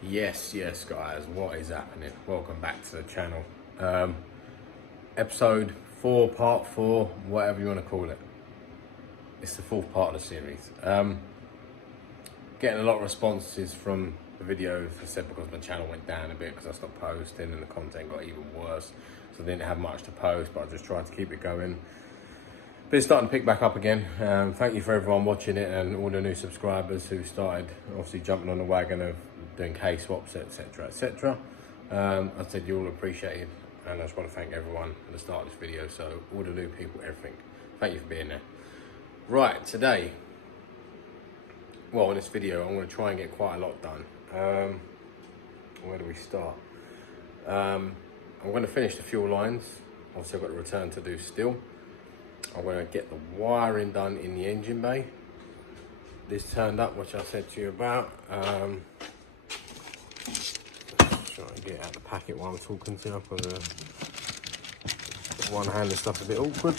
Yes, guys, what is happening? Welcome back to the channel. Episode 4, part 4, whatever you want to call it. It's the fourth part of the series. Getting a lot of responses from the videos. I said because my channel went down a bit because I stopped posting and the content got even worse. So I didn't have much to post, but I just tried to keep it going. But it's starting to pick back up again. Thank you for everyone watching it and all the new subscribers who started obviously jumping on the wagon of doing case swaps, etc, etc. I said you all appreciate it, and I just want to thank everyone at the start of this video. So all the new people, everything, thank you for being there. Right, today, well, in this video I'm going to try and get quite a lot done. Where do we start? I'm going to finish the fuel lines. Obviously I've got a return to do still. I'm going to get the wiring done in the engine bay. This turned up, which I said to you about. Try and get out the packet while I'm talking to you, because one-handed stuff's a bit awkward.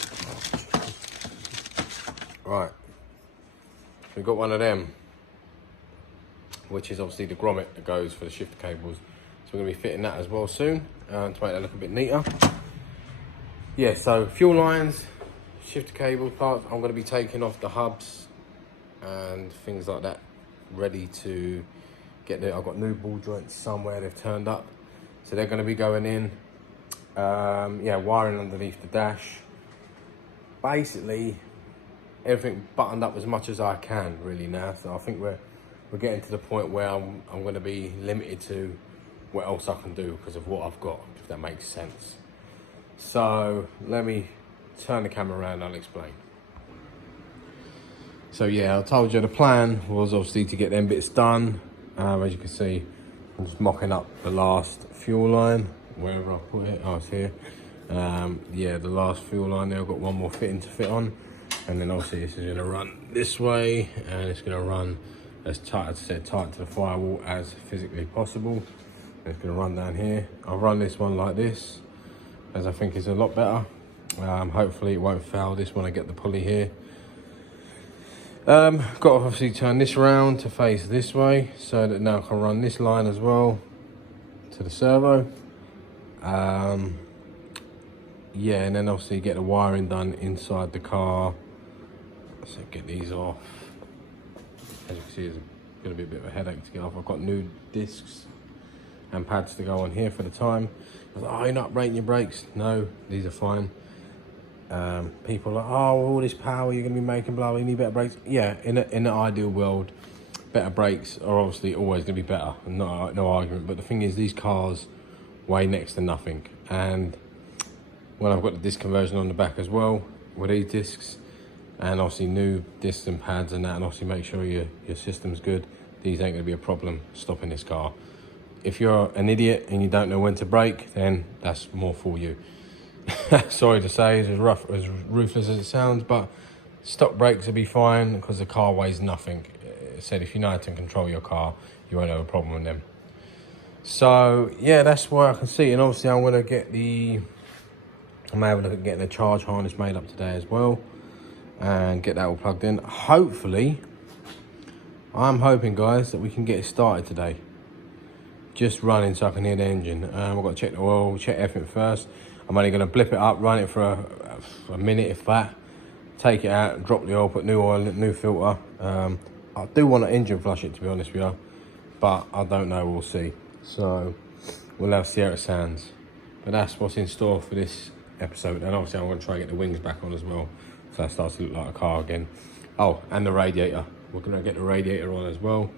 Right, we've got one of them, which is obviously the grommet that goes for the shifter cables. So we're going to be fitting that as well soon to make that look a bit neater. Yeah, so fuel lines, shifter cable parts, I'm going to be taking off the hubs and things like that, ready to get there. I've got new ball joints somewhere, they've turned up, so they're going to be going in. Yeah, wiring underneath the dash, basically everything buttoned up as much as I can really now. So I think we're getting to the point where I'm going to be limited to what else I can do because of what I've got, if that makes sense. So let me turn the camera around and I'll explain. So yeah, I told you the plan was obviously to get them bits done. As you can see, I'm just mocking up the last fuel line, wherever I put it. Oh, it's here. Yeah, the last fuel line there, I've got one more fitting to fit on. And then obviously this is gonna run this way, and it's gonna run as tight, as I said, tight to the firewall as physically possible. And it's gonna run down here. I'll run this one like this, as I think is a lot better. Hopefully it won't fail this when I get the pulley here. Got to obviously turn this around to face this way, so that now I can run this line as well to the servo. Yeah, and then obviously get the wiring done inside the car. So get these off. As you can see, it's going to be a bit of a headache to get off. I've got new discs and pads to go on here for the time. I was like, oh, you're not rating your brakes? No, these are fine. People are like, oh, all this power you're going to be making, blah, you need better brakes. Yeah, in the ideal world, better brakes are obviously always going to be better, no argument. But the thing is, these cars weigh next to nothing. And when I've got the disc conversion on the back as well, with these discs, and obviously new discs and pads and that, and obviously make sure your system's good, these ain't going to be a problem stopping this car. If you're an idiot and you don't know when to brake, then that's more for you. Sorry to say, it's as ruthless as it sounds, but stock brakes will be fine because the car weighs nothing. It said if you know how to control your car, you won't have a problem with them. So yeah, that's where I can see. And obviously I'm going to get I may have a look at getting a charge harness made up today as well and get that all plugged in. Hopefully, I'm hoping, guys, that we can get it started today. Just running so I can hear the engine. I've got to check the oil, check everything first. I'm only going to blip it up, run it for a minute if that, take it out, drop the oil, put new oil in it, new filter. I do want to engine flush it, to be honest with you, but I don't know, we'll see. So we'll have to see how it sounds. But that's what's in store for this episode. And obviously I'm going to try and get the wings back on as well, so that starts to look like a car again. Oh, and the radiator. We're going to get the radiator on as well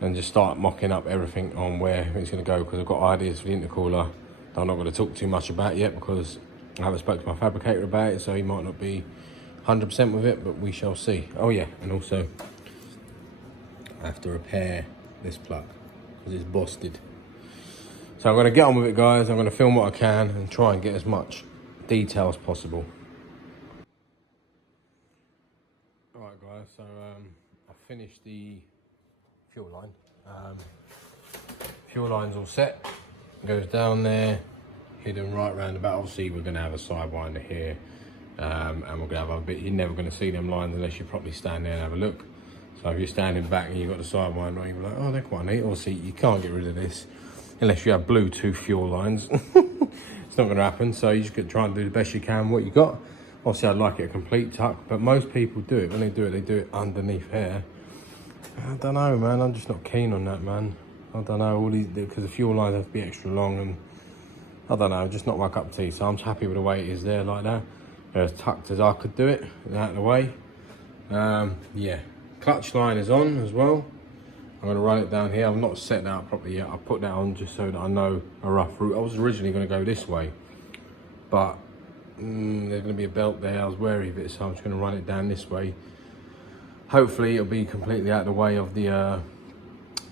and just start mocking up everything on where it's going to go, because I've got ideas for the intercooler that I'm not going to talk too much about yet because I haven't spoken to my fabricator about it, so he might not be 100% with it, but we shall see. Oh yeah, and also I have to repair this plug because it's busted. So I'm going to get on with it, guys. I'm going to film what I can and try and get as much detail as possible. Alright guys, so I finished the fuel line. Fuel line's all set. It goes down there, hidden right round about. Obviously we're going to have a sidewinder here, and we're going to have a bit. You're never going to see them lines unless you properly stand there and have a look. So if you're standing back and you've got the sidewinder on, you're like, oh, they're quite neat. Obviously, you can't get rid of this unless you have Bluetooth fuel lines. It's not going to happen, so you just got to try and do the best you can with what you got. Obviously, I'd like it a complete tuck, but most people do it. When they do it underneath here. I don't know, man. I'm just not keen on that, man. I don't know, all these, because the fuel lines have to be extra long, and I don't know, just not my cup of tea. So I'm just happy with the way it is there, like that. As tucked as I could do it, out of the way. Yeah, clutch line is on as well. I'm going to run it down here. I've not set that up properly yet. I put that on just so that I know a rough route. I was originally going to go this way, but there's going to be a belt there. I was wary of it, so I'm just going to run it down this way. Hopefully it'll be completely out of the way of the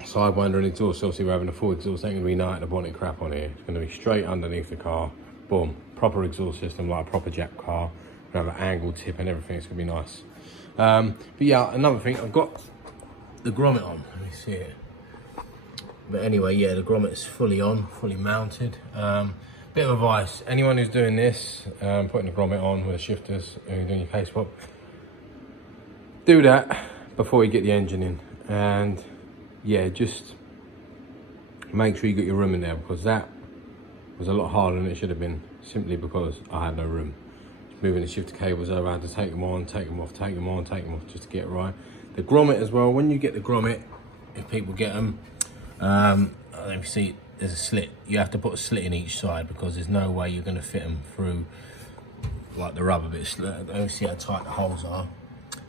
sidewinder and exhaust. Obviously we're having a full exhaust, ain't going to be no out the bonnet crap on here. It's going to be straight underneath the car. Boom, proper exhaust system like a proper Jap car. We're going to have an angled tip and everything. It's going to be nice. But yeah, another thing, I've got the grommet on. Let me see it. But anyway, yeah, the grommet's fully on, fully mounted. Bit of advice, anyone who's doing this, putting the grommet on with the shifters and doing your case swap, do that before you get the engine in. And yeah, just make sure you get your room in there, because that was a lot harder than it should have been, simply because I had no room. Just moving the shifter cables over, I had to take them on, take them off, take them on, take them off, just to get it right. The grommet as well, when you get the grommet, if people get them, let me see, there's a slit. You have to put a slit in each side, because there's no way you're going to fit them through like the rubber bits. Don't see how tight the holes are.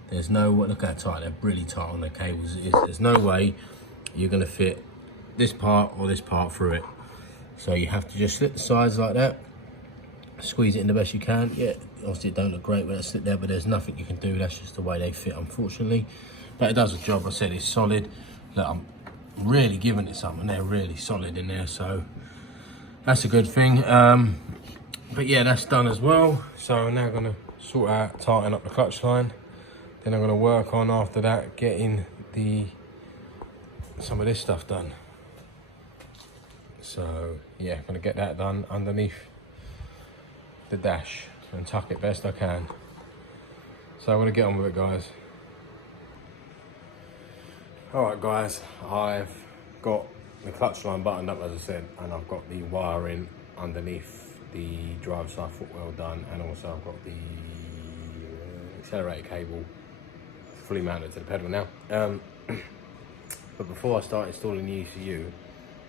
There's no, look how tight, they're really tight on the cables. There's no way you're going to fit this part or this part through it. So you have to just slit the sides like that, squeeze it in the best you can. Yeah, obviously it don't look great with that slit there, but there's nothing you can do. That's just the way they fit, unfortunately. But it does the job. I said it's solid. Look, I'm really giving it something. They're really solid in there, so that's a good thing. But yeah, that's done as well. So I'm now going to sort out, tighten up the clutch line. Then I'm going to work on, after that, getting some of this stuff done. So yeah, I'm going to get that done underneath the dash and tuck it best I can. So I'm going to get on with it, guys. Alright guys, I've got the clutch line buttoned up, as I said, and I've got the wiring underneath the driver's side footwell done, and also I've got the accelerator cable fully mounted to the pedal now. But before I start installing the ECU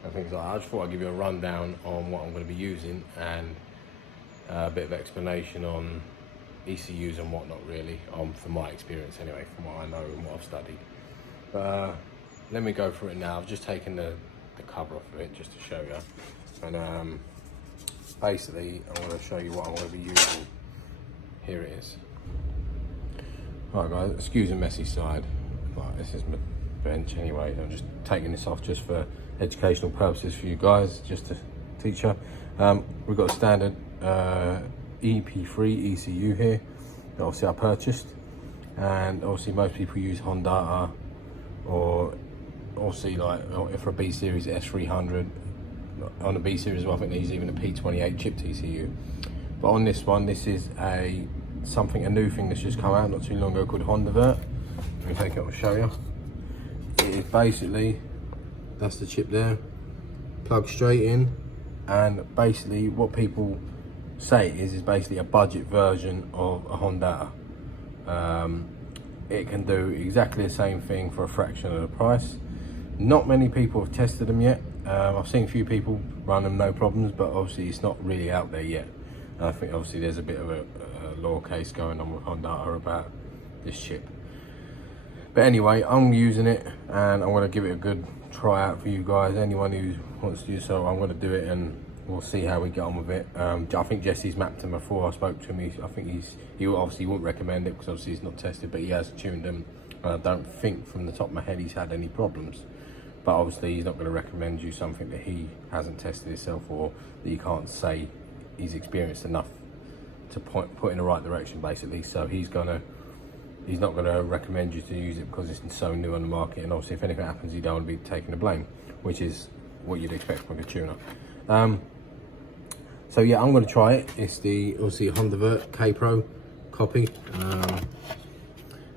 and things like that, I just thought I'd give you a rundown on what I'm going to be using, and a bit of explanation on ECUs and whatnot, really, from my experience anyway, from what I know and what I've studied. But let me go through it now. I've just taken the cover off of it just to show you, and basically I'm going to show you what I'm going to be using. Here it is. Alright guys, excuse the messy side, but this is my bench anyway. I'm just taking this off just for educational purposes for you guys, just to teach you. We've got a standard EP3 ECU here that obviously I purchased, and obviously most people use Honda, or obviously like for a B series S300. On the B series, well, I think there's even a P28 chipped ECU. But on this one, this is a new thing that's just come out not too long ago called HondaVert. Let me take it and show you. It is basically, that's the chip there, plug straight in, and basically what people say it is basically a budget version of a Honda. It can do exactly the same thing for a fraction of the price. Not many people have tested them yet. I've seen a few people run them, no problems, but obviously it's not really out there yet. And I think obviously there's a bit of a law case going on with Honda about this chip. But anyway, I'm using it, and I'm going to give it a good try out for you guys. Anyone who wants to do so, I'm going to do it, and we'll see how we get on with it. I think Jesse's mapped them before. I spoke to him. I think he obviously wouldn't recommend it because obviously he's not tested, but he has tuned them, and I don't think from the top of my head he's had any problems. But obviously he's not going to recommend you something that he hasn't tested himself, or that you can't say he's experienced enough to put in the right direction, basically. So he's not going to recommend you to use it because it's so new on the market, and obviously if anything happens you don't want to be taking the blame, which is what you'd expect from a tuner. So yeah, I'm going to try it. It's the obviously HondaVert K Pro copy,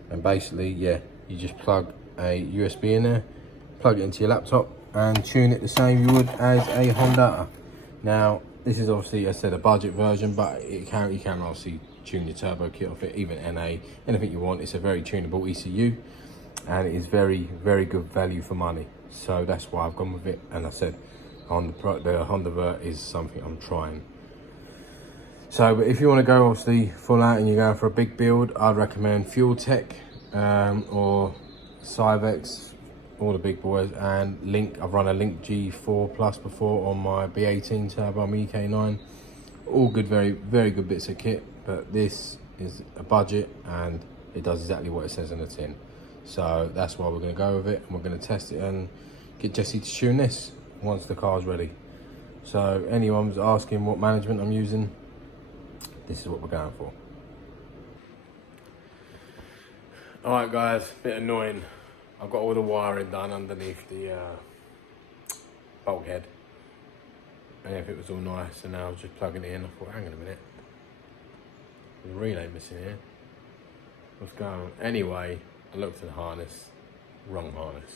and basically yeah, you just plug a USB in there, plug it into your laptop and tune it the same you would as a Honda. Now, this is obviously, as I said, a budget version, but you can obviously tune your turbo kit off it, even NA, anything you want. It's a very tunable ECU, and it is very, very good value for money. So that's why I've gone with it. And I said, the Honda Vert is something I'm trying. So, but if you want to go obviously full out and you're going for a big build, I'd recommend Fuel Tech or Cyvex, all the big boys, and Link. I've run a Link G4 Plus before on my B18 turbo, my EK9. All good, very, very good bits of kit, but this is a budget and it does exactly what it says in the tin. So that's why we're going to go with it, and we're going to test it and get Jesse to tune this once the car's ready. So anyone's asking what management I'm using, this is what we're going for. Alright guys, bit annoying. I've got all the wiring done underneath the bulkhead, and if it was all nice, and now I was just plugging it in, I thought, hang on a minute, there's a relay missing here. What's going on? Anyway, I looked at the harness, wrong harness.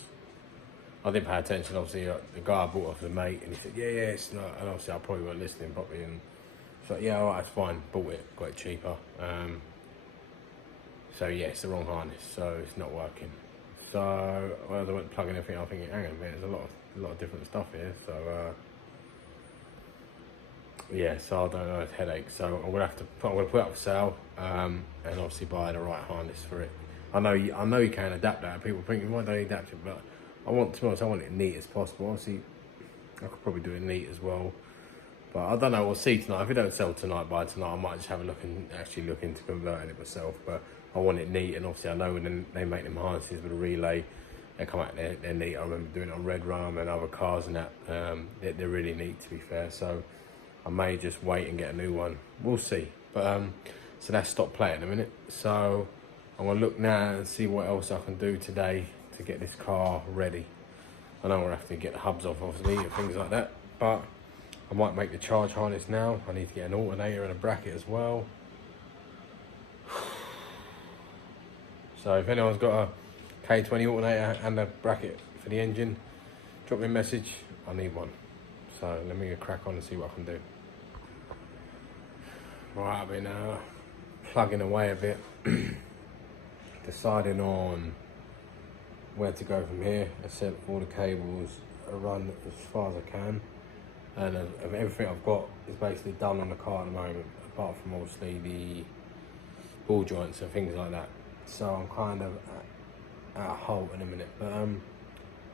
I didn't pay attention, obviously. The guy I bought off was a mate, and he said, yeah, it's not, and obviously I probably weren't listening properly, and so yeah, alright, it's fine, bought it, got it cheaper. So yeah, it's the wrong harness, so it's not working. So, well, I went plugging everything, I'm thinking, hang on a minute, there's a lot of different stuff here, so yeah, so I don't know, it's headache. So I'm gonna put it up for sale, and obviously buy the right harness for it. I know you can adapt that. People think, why don't you adapt it? But I want, to be honest, I want it neat as possible. Obviously, I could probably do it neat as well. But I don't know, we'll see tonight. If it don't sell tonight, by tonight, I might just have a look and actually look into converting it myself. But I want it neat, and obviously I know when they make them harnesses with a relay, they come out, they're neat. I remember doing it on Red Rum and other cars and that. They're really neat, to be fair. So I may just wait and get a new one. We'll see. But so that's stopped playing in a minute. So I'm gonna look now and see what else I can do today to get this car ready. I know we'll have to get the hubs off, obviously, and things like that. But I might make the charge harness now. I need to get an alternator and a bracket as well. So if anyone's got a K20 alternator and a bracket for the engine, drop me a message. I need one. So let me get crack on and see what I can do. Right, I've been plugging away a bit, deciding on where to go from here. I set all the cables, run as far as I can, and everything I've got is basically done on the car at the moment, apart from obviously the ball joints and things like that. So I'm kind of at a halt in a minute, but I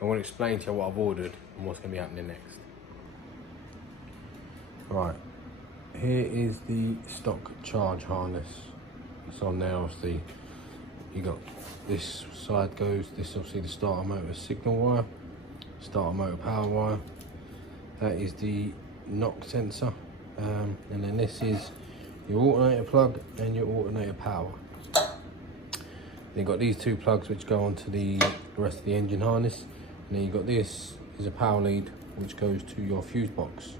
want to explain to you what I've ordered and what's going to be happening next. Right, here is the stock charge harness. It's on there, obviously. You got this side goes, this obviously the starter motor signal wire, starter motor power wire. That is the knock sensor, and then this is your alternator plug and your alternator power. Then you've got these two plugs which go onto the rest of the engine harness, and then you've got this is a power lead which goes to your fuse box,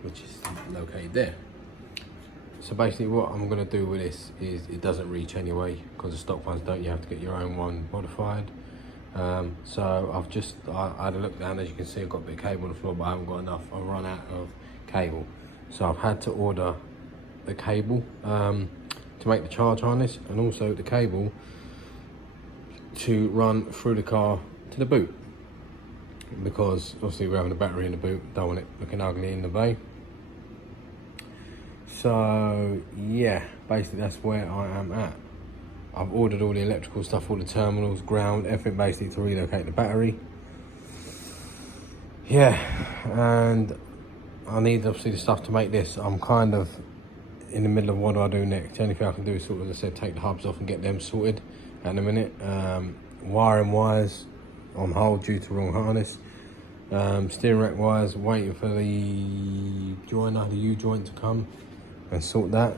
which is located there. So basically what I'm going to do with this is, it doesn't reach anyway, because the stock ones don't, you have to get your own one modified. So I had a look down, as you can see I've got a bit of cable on the floor, but I haven't got enough. I've run out of cable. So I've had to order the cable to make the charge harness, and also the cable to run through the car to the boot, because obviously we're having a battery in the boot, don't want it looking ugly in the bay. So yeah, basically that's where I am at. I've ordered all the electrical stuff, all the terminals, ground, everything basically to relocate the battery. Yeah, and I need obviously the stuff to make this. I'm kind of in the middle of what do I do next. The only thing I can do is sort of, as I said, take the hubs off and get them sorted at the minute. Wiring wires on hold due to wrong harness. Steering rack wires, waiting for the joiner, the U-joint to come and sort that.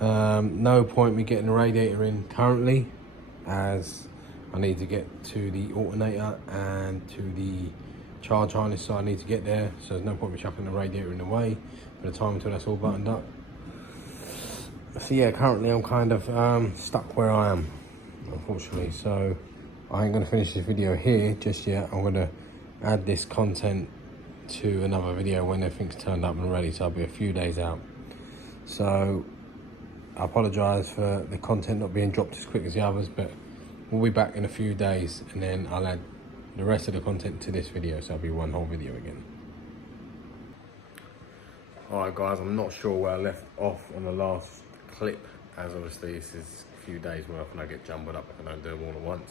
No point me getting the radiator in currently, as I need to get to the alternator and to the charge harness, so I need to get there. So there's no point me chucking the radiator in the way for the time until that's all buttoned up. So yeah, currently I'm kind of stuck where I am, unfortunately. So I ain't gonna finish this video here just yet. I'm gonna add this content to another video when everything's turned up and ready, so I'll be a few days out. So I apologise for the content not being dropped as quick as the others, but we'll be back in a few days and then I'll add the rest of the content to this video, so it'll be one whole video again. Alright guys, I'm not sure where I left off on the last clip, as obviously this is a few days worth and I get jumbled up if I don't do them all at once.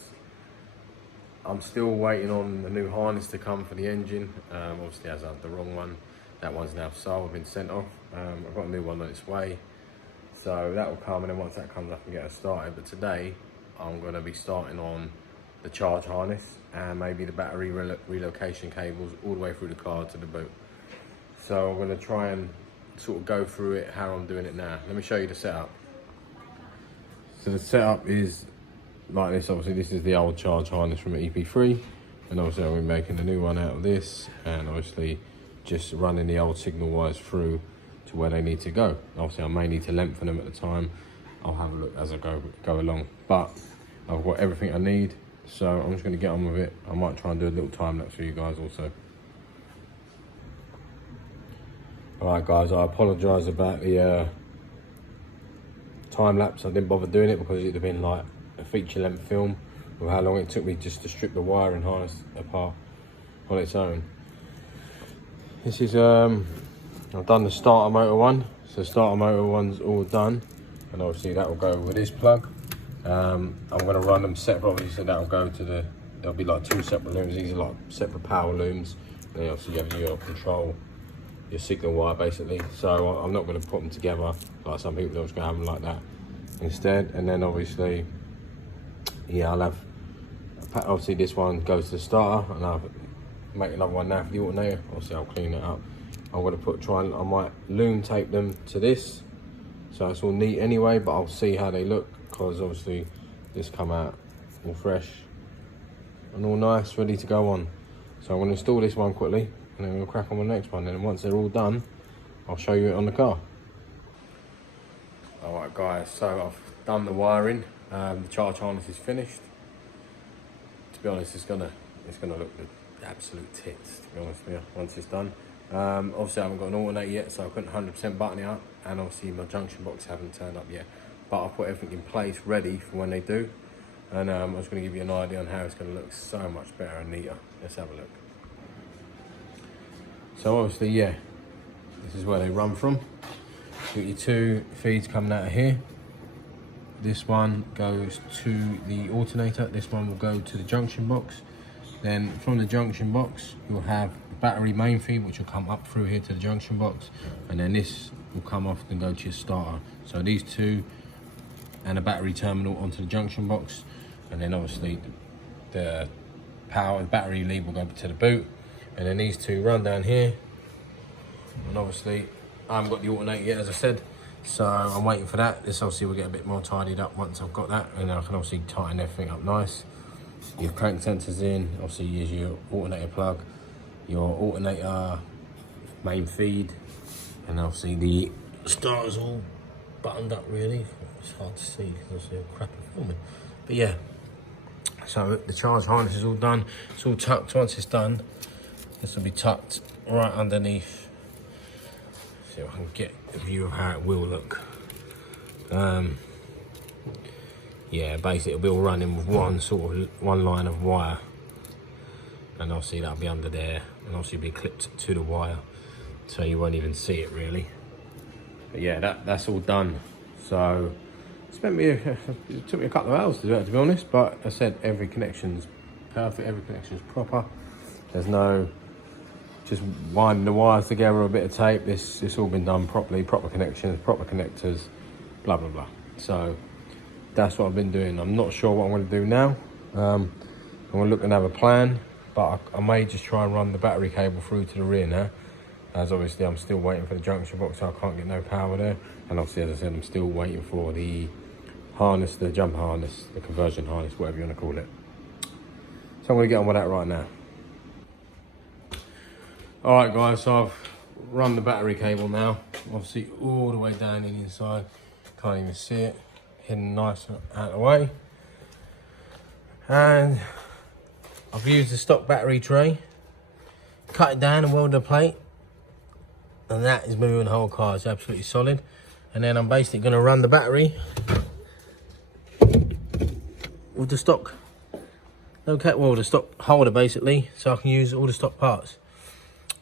I'm still waiting on the new harness to come for the engine. Obviously as I had the wrong one, that one's now sold, been sent off. I've got a new one on its way. So that will come, and then once that comes I can get it started. But today I'm going to be starting on the charge harness and maybe the battery relocation cables all the way through the car to the boot. So I'm going to try and sort of go through it how I'm doing it now. Let me show you the setup. So the setup is like this. Obviously this is the old charge harness from EP3, and obviously we're making a new one out of this, and obviously just running the old signal wires through to where they need to go. Obviously I may need to lengthen them at the time. I'll have a look as I go along, but I've got everything I need, so I'm just going to get on with it. I might try and do a little time lapse for you guys also. Alright guys, I apologise about the time lapse. I didn't bother doing it because it would have been like a feature length film of how long it took me just to strip the wire and harness apart on its own. This is I've done the starter motor one, so starter motor one's all done, and obviously that will go with this plug. I'm going to run them separately, so that will go to the, there'll be like two separate looms. These are like separate power looms, and then obviously you have your control, your signal wire basically. So I'm not going to put them together like some people. Are just going to have them like that instead. And then obviously, yeah, I'll have, obviously this one goes to the starter, and I'll make another one now for the alternator. Obviously I'll clean it up. I'm going to I might loom tape them to this, so it's all neat anyway, but I'll see how they look, because obviously this come out all fresh and all nice, ready to go on. So I'm going to install this one quickly, and then we'll crack on with the next one, and then once they're all done, I'll show you it on the car. Alright guys, so I've done the wiring, the charge harness is finished. To be honest, it's gonna look the absolute tits, to be honest with you, once it's done. Obviously I haven't got an alternator yet, so I couldn't 100% button it up, and obviously my junction box haven't turned up yet, but I'll put everything in place ready for when they do, and I'm just going to give you an idea on how it's going to look so much better and neater. Let's have a look. So obviously, yeah, this is where they run from. You've got your two feeds coming out of here. This one goes to the alternator, this one will go to the junction box. Then from the junction box, you'll have the battery main feed, which will come up through here to the junction box, and then this will come off and go to your starter. So these two and a battery terminal onto the junction box, and then obviously the battery lead will go to the boot, and then these two run down here. And obviously I haven't got the alternator yet, as I said, so I'm waiting for that. This obviously will get a bit more tidied up once I've got that, and then I can obviously tighten everything up nice. Your crank sensors in, obviously use your alternator plug, your alternator main feed, and obviously the starter's all buttoned up really. It's hard to see because obviously I'm crap at filming. But yeah, so the charge harness is all done. It's all tucked. Once it's done, this will be tucked right underneath. See if I can get a view of how it will look. Yeah, basically it'll be all running with one line of wire, and obviously that'll be under there, and obviously be clipped to the wire, so you won't even see it really. But yeah, that's all done. So it took me a couple of hours to do it, to be honest, but I said every connection's perfect, every connection's proper. There's no just winding the wires together with a bit of tape. It's all been done properly, proper connections, proper connectors, blah blah blah. So that's what I've been doing. I'm not sure what I'm going to do now. I'm going to look and have a plan, but I may just try and run the battery cable through to the rear now, as obviously I'm still waiting for the junction box, so I can't get no power there. And obviously, as I said, I'm still waiting for the harness, the jumper harness, the conversion harness, whatever you want to call it. So I'm going to get on with that right now. Alright guys, so I've run the battery cable now, obviously all the way down in the inside, can't even see it, hidden nice out of the way. And I've used the stock battery tray, cut it down and welded a plate, and that is moving the whole car. It's absolutely solid. And then I'm basically going to run the battery with the stock, the stock holder basically, so I can use all the stock parts.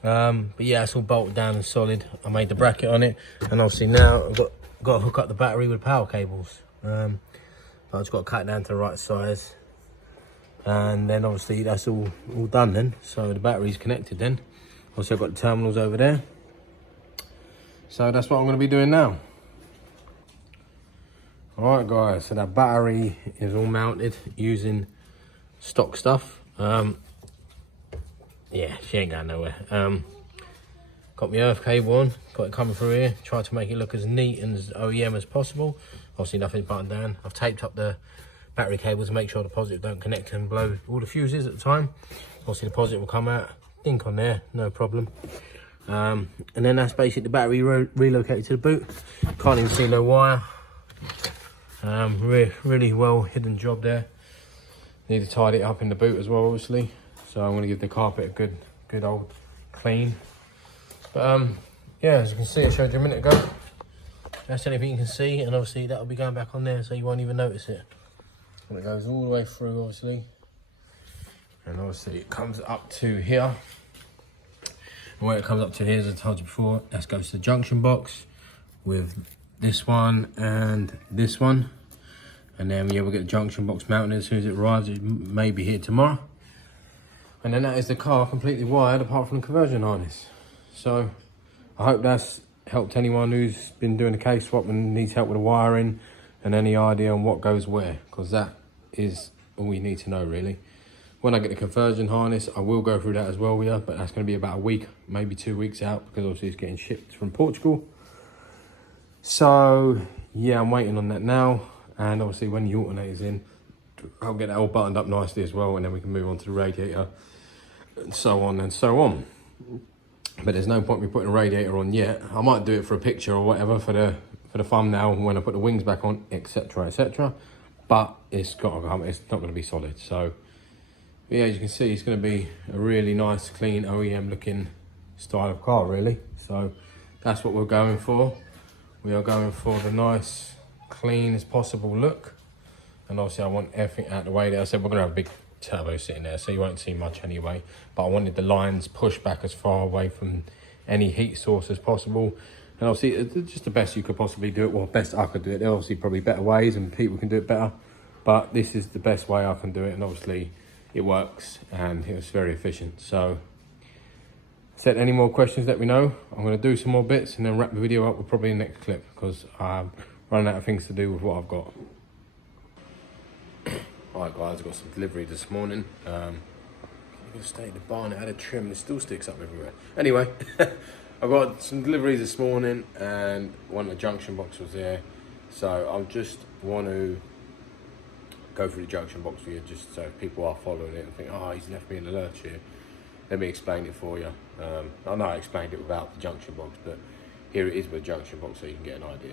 But yeah, it's all bolted down and solid. I made the bracket on it, and obviously now I've got to hook up the battery with power cables. But I've just got to cut it down to the right size, and then obviously that's all done then. So the battery's connected then. Also got the terminals over there. So that's what I'm going to be doing now. Alright guys, so that battery is all mounted using stock stuff. Yeah, she ain't going nowhere. Got my earth cable on, got it coming through here. Tried to make it look as neat and as OEM as possible. Obviously nothing's buttoned down. I've taped up the battery cable to make sure the positive don't connect and blow all the fuses at the time. Obviously the positive will come out, dink on there, no problem. And then that's basically the battery relocated to the boot. Can't even see no wire. Really well hidden job there. Need to tidy it up in the boot as well, obviously. So I'm going to give the carpet a good old clean. But yeah, as you can see, I showed you a minute ago. That's anything you can see, and obviously that'll be going back on there, so you won't even notice it. And it goes all the way through, obviously. And obviously it comes up to here. And where it comes up to here, as I told you before, that goes to the junction box with this one and this one. And then yeah, we'll get the junction box mounted as soon as it arrives. It may be here tomorrow. And then that is the car completely wired apart from the conversion harness. So I hope that's helped anyone who's been doing a case swap and needs help with the wiring and any idea on what goes where, because that is all we need to know really. When I get the conversion harness, I will go through that as well with you, but that's going to be about a week, maybe 2 weeks out, because obviously it's getting shipped from Portugal. So yeah, I'm waiting on that now. And obviously when the alternator's in, I'll get that all buttoned up nicely as well, and then we can move on to the radiator and so on and so on. But there's no point me putting a radiator on yet. I might do it for a picture or whatever for the thumbnail when I put the wings back on, etc, etc. But it's got to come, it's not going to be solid. So yeah, as you can see, it's going to be a really nice, clean, OEM looking style of car really. So that's what we're going for. We are going for the nice, clean as possible look. And obviously I want everything out of the way there. I said we're going to have a big turbo sitting there, so you won't see much anyway. But I wanted the lines pushed back as far away from any heat source as possible. And obviously it's just the best you could possibly do it. Well, best I could do it. There are obviously probably better ways and people can do it better. But this is the best way I can do it. And obviously it works and it's very efficient. So said any more questions, let me know. I'm going to do some more bits and then wrap the video up with probably the next clip, because I'm running out of things to do with what I've got. Alright guys, I've got some delivery this morning. I'm going to stay in the barn, it had a trim and it still sticks up everywhere. Anyway, I got some deliveries this morning and one of the junction box was there. So I just want to go through the junction box for you, just so people are following it and think, oh, he's left me in the lurch here. Let me explain it for you. I know I explained it without the junction box, but here it is with the junction box so you can get an idea.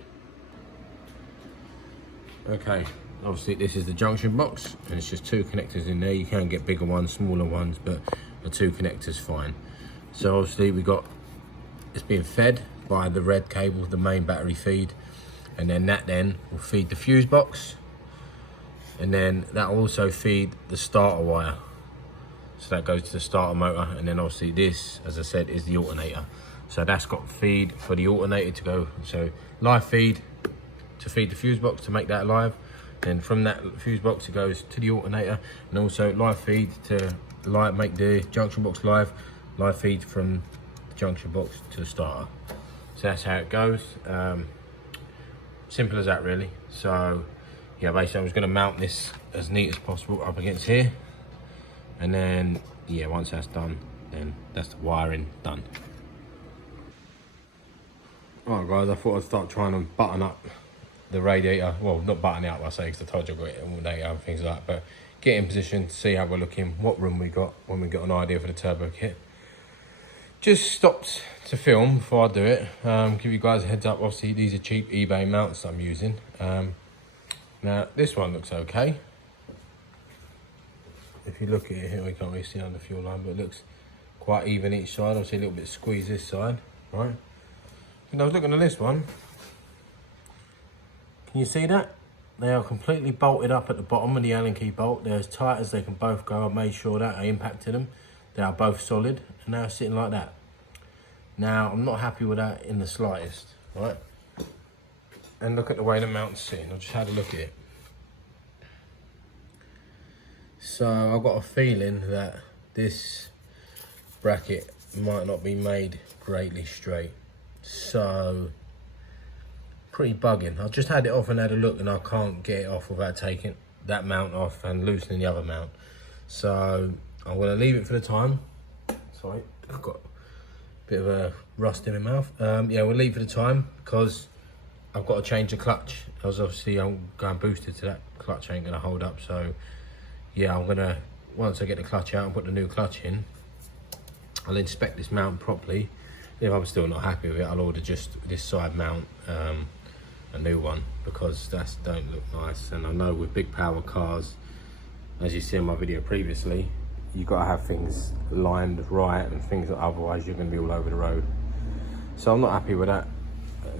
Okay, obviously this is the junction box and it's just 2 connectors in there. You can get bigger ones, smaller ones, but the 2 connectors fine. So obviously it's being fed by the red cable, the main battery feed, and then that will feed the fuse box, and then that will also feed the starter wire. So that goes to the starter motor, and then obviously this, as I said, is the alternator. So that's got feed for the alternator to go, so live feed to feed the fuse box to make that live. Then from that fuse box it goes to the alternator, and also live feed to make the junction box live feed from the junction box to the starter. So that's how it goes. Simple as that really. So yeah, basically I'm just going to mount this as neat as possible up against here. And then, yeah, once that's done, then that's the wiring done. Alright guys, I thought I'd start trying to button up the radiator. Well, not button it up, I say, because I told you I've got it all day and things like that. But get in position, see how we're looking, what room we got, when we got an idea for the turbo kit. Just stopped to film before I do it. Give you guys a heads up, obviously these are cheap eBay mounts I'm using. Now, this one looks okay. if you look at it here, we can't really see on the fuel line, but it looks quite even each side. Obviously a little bit squeezed this side, right? And I was looking at this one. Can you see that? They are completely bolted up at the bottom of the Allen key bolt. They're as tight as they can both go. I made sure that I impacted them. They are both solid, and they are sitting like that. Now, I'm not happy with that in the slightest, right? And look at the way the mount's sitting. I just had a look at it. So I've got a feeling that this bracket might not be made greatly straight. So, pretty bugging. I've just had it off and had a look, and I can't get it off without taking that mount off and loosening the other mount. So I'm gonna leave it for the time. Sorry, I've got a bit of a rust in my mouth. Yeah, we'll leave it for the time because I've got to change the clutch. Because obviously I'm going boosted, to that clutch ain't gonna hold up. So yeah, I'm gonna, once I get the clutch out and put the new clutch in, I'll inspect this mount properly. If I'm still not happy with it, I'll order just this side mount, a new one, because that don't look nice. And I know with big power cars, as you see in my video previously, you've got to have things lined right and things that otherwise you're going to be all over the road. So I'm not happy with that.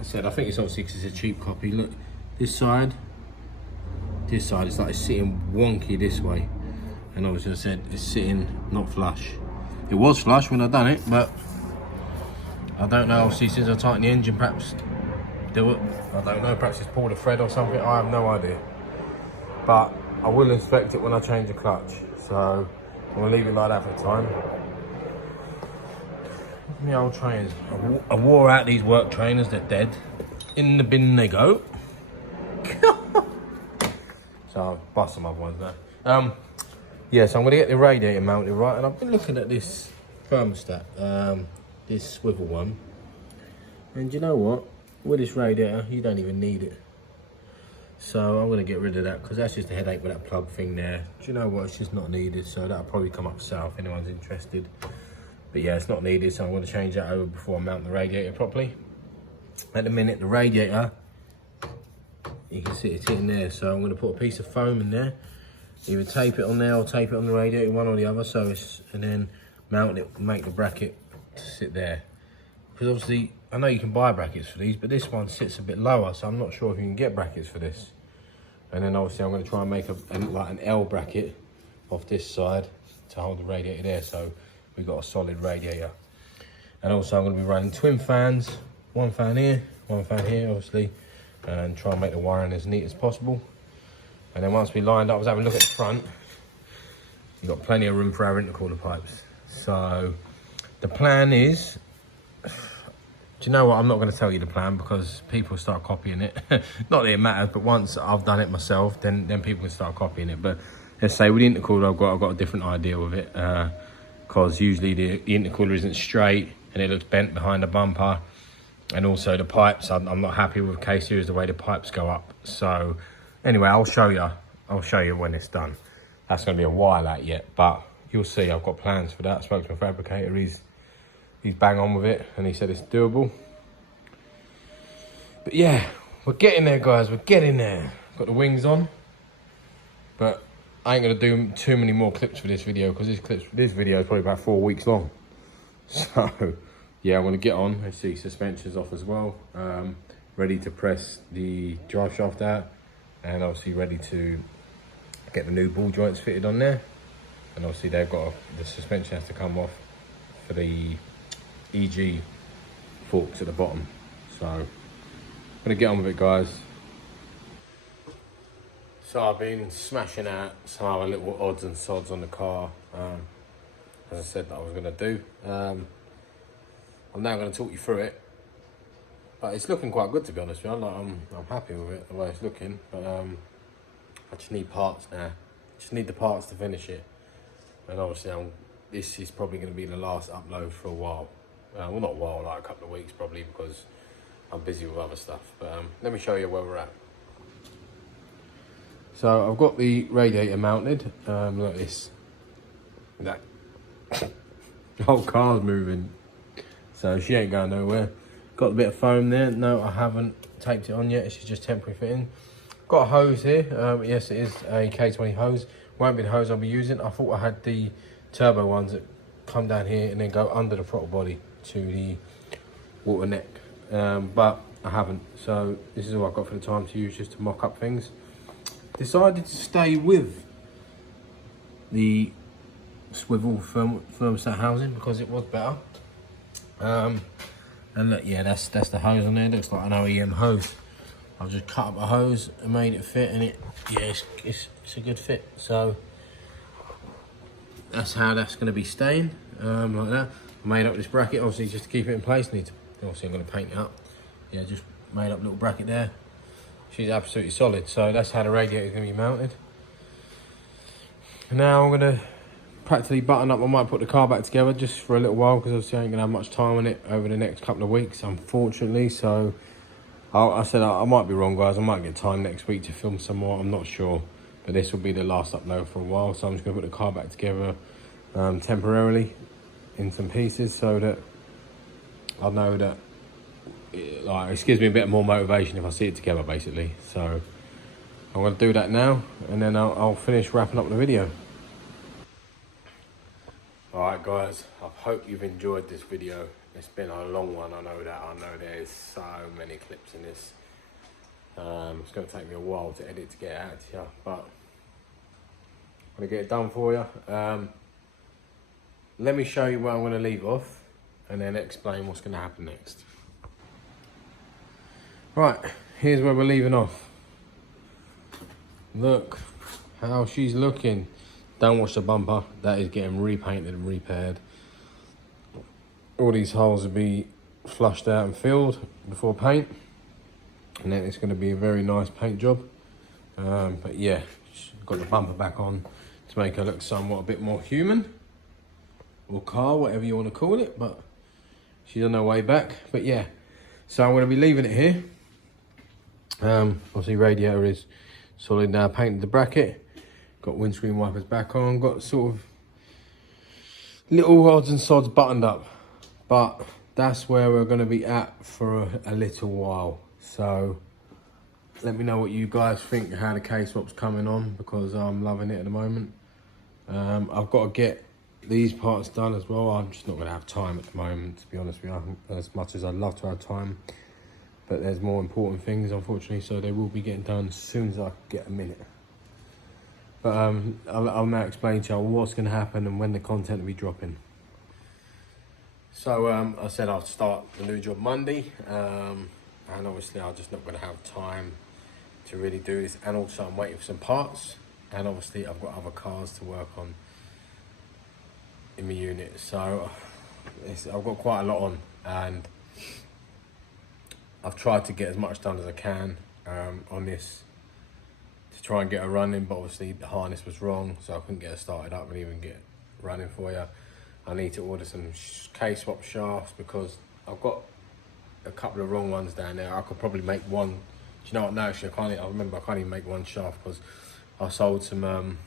As I said, I think it's obviously because it's a cheap copy. Look, this side it's like it's sitting wonky this way, and obviously I said it's sitting not flush. It was flush when I done it, but I don't know, obviously since I tightened the engine, perhaps I don't know, perhaps it's pulled a thread or something, I have no idea. But I will inspect it when I change the clutch. So I'm gonna leave it like that for the time. The old trainers, I wore out these work trainers, they're dead. In the bin they go. So I'll bust some other ones now. Yeah, so I'm gonna get the radiator mounted right, and I've been looking at this thermostat, this swivel one, and you know what, with this radiator you don't even need it. So I'm going to get rid of that because that's just a headache with that plug thing there. Do you know what, it's just not needed, so that'll probably come up south if anyone's interested. But yeah, it's not needed, so I'm going to change that over before I mount the radiator properly. At the minute, the radiator, you can see it's in there, so I'm going to put a piece of foam in there, either tape it on there or tape it on the radiator, one or the other, so it's, and then mount it, make the bracket to sit there. Because obviously I know you can buy brackets for these, but this one sits a bit lower, so I'm not sure if you can get brackets for this. And then obviously I'm going to try and make like an L bracket off this side to hold the radiator there, so we've got a solid radiator. And also I'm going to be running twin fans, one fan here, obviously, and try and make the wiring as neat as possible. And then once we lined up, I was having a look at the front, you've got plenty of room for our intercooler pipes. So the plan is, do you know what, I'm not going to tell you the plan because people start copying it. Not that it matters, but once I've done it myself, then people can start copying it. But let's say with the intercooler, I've got a different idea with it, because usually the intercooler isn't straight and it looks bent behind the bumper, and also the pipes, I'm not happy with K-Series the way the pipes go up. So anyway, I'll show you when it's done. That's going to be a while out yet, but you'll see I've got plans for that. I spoke to my fabricator, he's bang on with it, and he said it's doable. But yeah, we're getting there, guys, we're getting there. Got the wings on, but I ain't gonna do too many more clips for this video because this video is probably about 4 weeks long. So yeah, I'm gonna get on. I see suspension's off as well, ready to press the drive shaft out, and obviously ready to get the new ball joints fitted on there. And obviously they've got the suspension has to come off for the EG forks at the bottom. So I'm gonna get on with it, guys. So I've been smashing out some other little odds and sods on the car, as I said that I was gonna do. I'm now gonna talk you through it, but it's looking quite good, to be honest with you. I'm happy with it the way it's looking, but I just need parts now. Just need the parts to finish it, and obviously this is probably going to be the last upload for a while. Well, not a while, like a couple of weeks probably, because I'm busy with other stuff. But let me show you where we're at. So I've got the radiator mounted. Look at this. That the whole car's moving, so she ain't going nowhere. Got a bit of foam there. No, I haven't taped it on yet. It's just temporary fitting. Got a hose here. Yes, it is a K20 hose. won't be the hose I'll be using. I thought I had the turbo ones that come down here and then go under the throttle body to the water neck, but I haven't. So this is all I've got for the time to use, just to mock up things. Decided to stay with the swivel thermostat housing because it was better. And look, yeah, that's the hose on there. Looks like an OEM hose. I've just cut up a hose and made it fit, and it's a good fit. So that's how that's going to be staying, like that. I made up this bracket obviously just to keep it in place. Obviously I'm going to paint it up. Yeah, just made up a little bracket there. She's absolutely solid. So that's how the radiator is going to be mounted. Now I'm going to practically button up. I might put the car back together just for a little while because obviously I ain't gonna have much time on it over the next couple of weeks, unfortunately. So I said I might be wrong, guys. I might get time next week to film some more. I'm not sure, but this will be the last upload for a while. So I'm just gonna put the car back together temporarily in some pieces so that I know that it gives me a bit more motivation if I see it together, basically. So I'm gonna do that now, and then I'll finish wrapping up the video. Alright guys, I hope you've enjoyed this video. It's been a long one, I know that. I know there's so many clips in this. It's going to take me a while to edit to get it out to you, but I'm going to get it done for you. Let me show you where I'm going to leave off and then explain what's going to happen next. Right, here's where we're leaving off. Look how she's looking. Don't watch the bumper, that is getting repainted and repaired. All these holes will be flushed out and filled before paint, and then it's going to be a very nice paint job. But yeah, got the bumper back on to make her look somewhat a bit more human, or car, whatever you want to call it, but she's on her way back. But yeah, so I'm going to be leaving it here. Obviously radiator is solid now, painted the bracket. Got windscreen wipers back on, got sort of little odds and sods buttoned up, but that's where we're going to be at for a little while. So let me know what you guys think, how the K-swap's coming on, because I'm loving it at the moment. I've got to get these parts done as well. I'm just not going to have time at the moment, to be honest with you, as much as I'd love to have time, but there's more important things, unfortunately, so they will be getting done as soon as I get a minute. But I'll now explain to you what's going to happen and when the content will be dropping. So I said I'll start the new job Monday, and obviously I'm just not going to have time to really do this, and also I'm waiting for some parts, and obviously I've got other cars to work on in my unit, so I've got quite a lot on, and I've tried to get as much done as I can on this to try and get her running, but obviously the harness was wrong, so I couldn't get her started up and even get running for you. I need to order some K-swap shafts because I've got a couple of wrong ones down there. I could probably make one. Do you know what? No, actually, I remember I can't even make one shaft because I sold some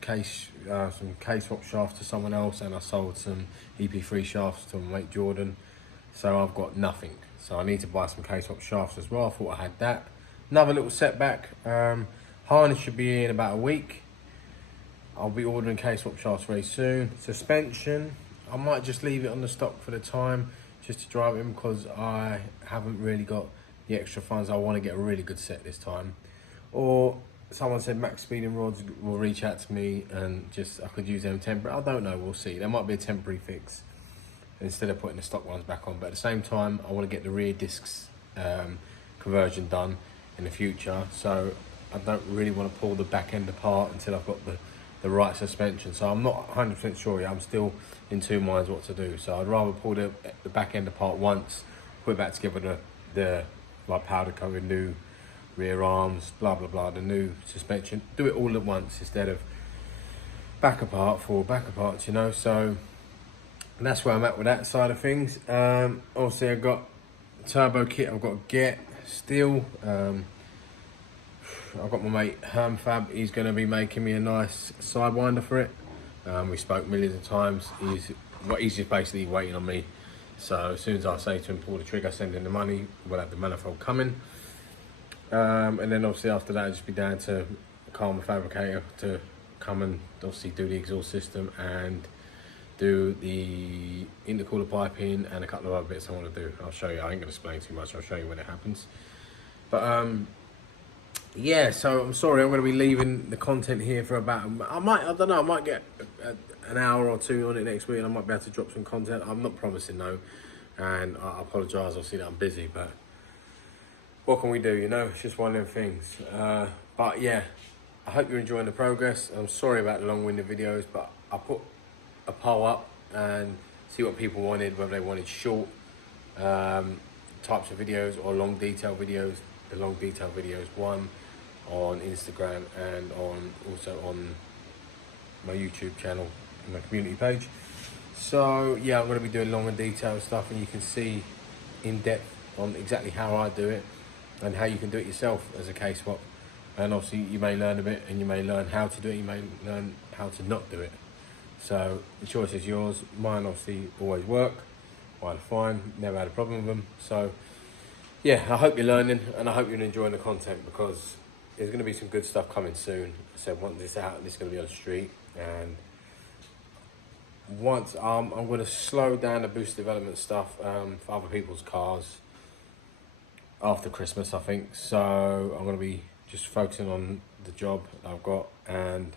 K-swap shafts to someone else, and I sold some EP3 shafts to my mate Jordan. So I've got nothing. So I need to buy some K-swap shafts as well. I thought I had that. Another little setback. Harness should be in about a week. I'll be ordering K-swap shafts very soon. Suspension, I might just leave it on the stock for the time, just to drive it in, because I haven't really got the extra funds. I want to get a really good set this time. Or someone said Max Speeding Rods will reach out to me and I could use them temporary. I don't know, we'll see. There might be a temporary fix instead of putting the stock ones back on. But at the same time, I want to get the rear discs conversion done in the future. So I don't really want to pull the back end apart until I've got the right suspension. So I'm not 100% sure yet. I'm still in two minds what to do. So I'd rather pull the back end apart once, put it back together, the like powder coated new rear arms, blah blah blah, the new suspension, do it all at once instead of back apart for back apart, you know. So that's where I'm at with that side of things. Obviously I've got turbo kit I've got to get still. I've got my mate Hermfab, he's going to be making me a nice sidewinder for it. We spoke millions of times. He's just basically waiting on me. So as soon as I say to him, pull the trigger, send in the money, we'll have the manifold coming. And then obviously after that, it'll just be down to Karma fabricator to come and obviously do the exhaust system and do the intercooler piping and a couple of other bits I want to do. I'll show you. I ain't going to explain too much. I'll show you when it happens. But yeah, so I'm sorry, I'm going to be leaving the content here for about, I don't know, I might get an hour or two on it next week and I might be able to drop some content. I'm not promising though, and I apologise, I'll see that I'm busy, but what can we do, you know, it's just one of them things. But yeah, I hope you're enjoying the progress. I'm sorry about the long-winded videos, but I put a poll up and see what people wanted, whether they wanted short types of videos or long detail videos. The long detail videos, one on Instagram and also on my YouTube channel and my community page. So yeah, I'm going to be doing long and detailed stuff, and you can see in depth on exactly how I do it and how you can do it yourself as a K-swap. And obviously you may learn a bit and you may learn how to do it, you may learn how to not do it. So the choice is yours. Mine obviously always work, quite fine, never had a problem with them. So yeah, I hope you're learning and I hope you're enjoying the content, because there's going to be some good stuff coming soon. So once this out, this is going to be on the street, and once I'm going to slow down the boost development stuff for other people's cars after Christmas, I think. So I'm going to be just focusing on the job that I've got and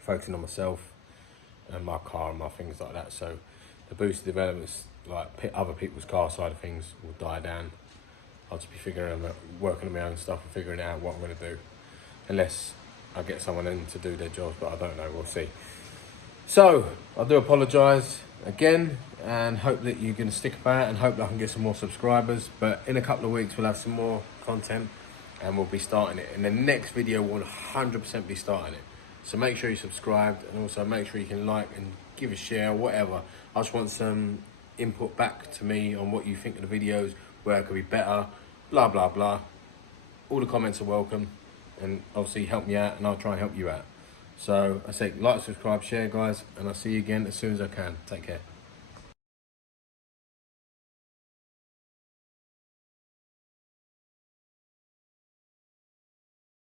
focusing on myself and my car and my things like that. So the boost developments, like other people's car side of things, will die down. I'll just be working on my own stuff and figuring out what I'm going to do, unless I get someone in to do their jobs, but I don't know, we'll see. So I do apologise again, and hope that you're going to stick about and hope that I can get some more subscribers. But in a couple of weeks we'll have some more content and we'll be starting it. In the next video we'll 100% be starting it. So make sure you're subscribed, and also make sure you can like and give a share, whatever. I just want some input back to me on what you think of the videos, where it could be better, blah blah blah. All the comments are welcome, and obviously help me out and I'll try and help you out. So I say like, subscribe, share guys, and I'll see you again as soon as I can. Take care.